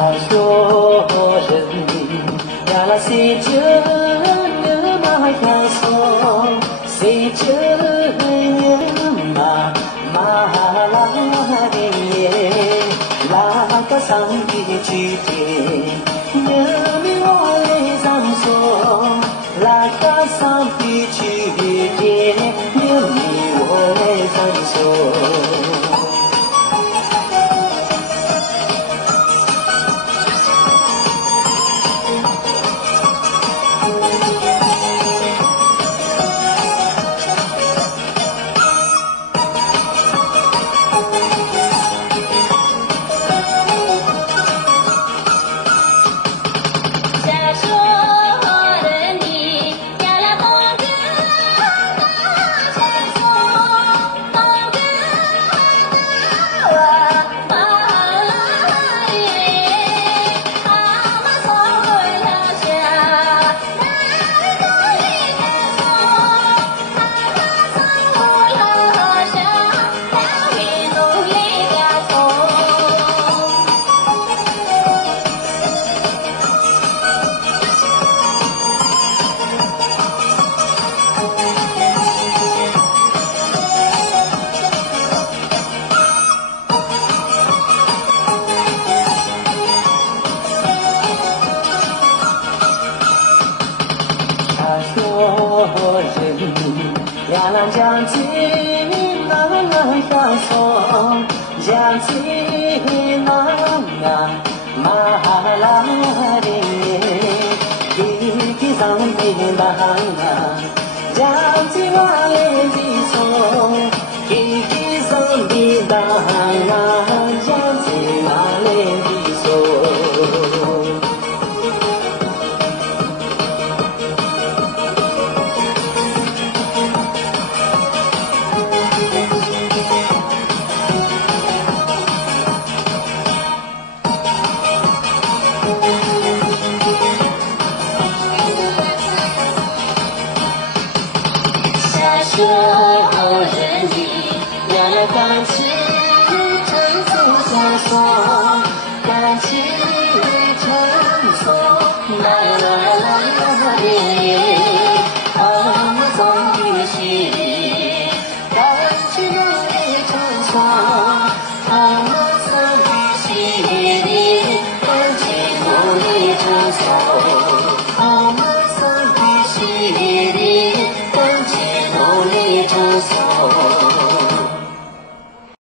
他说人呀啦谁真nhớ mãi càng so谁真nhớ mà là đi là có sang đi chi tiền nhớ mi hoa lê gian so là có sang đi chi tiền nhớ mi hoa lê gian so人呀啦将军那来相送，将军那呀马拉的，一上的那呀，将军那来的送，一上的那呀，将军那来的送。说人里原来感情真不想说，感情真错，啦啦啦啦嘞，我总于是感情里真错。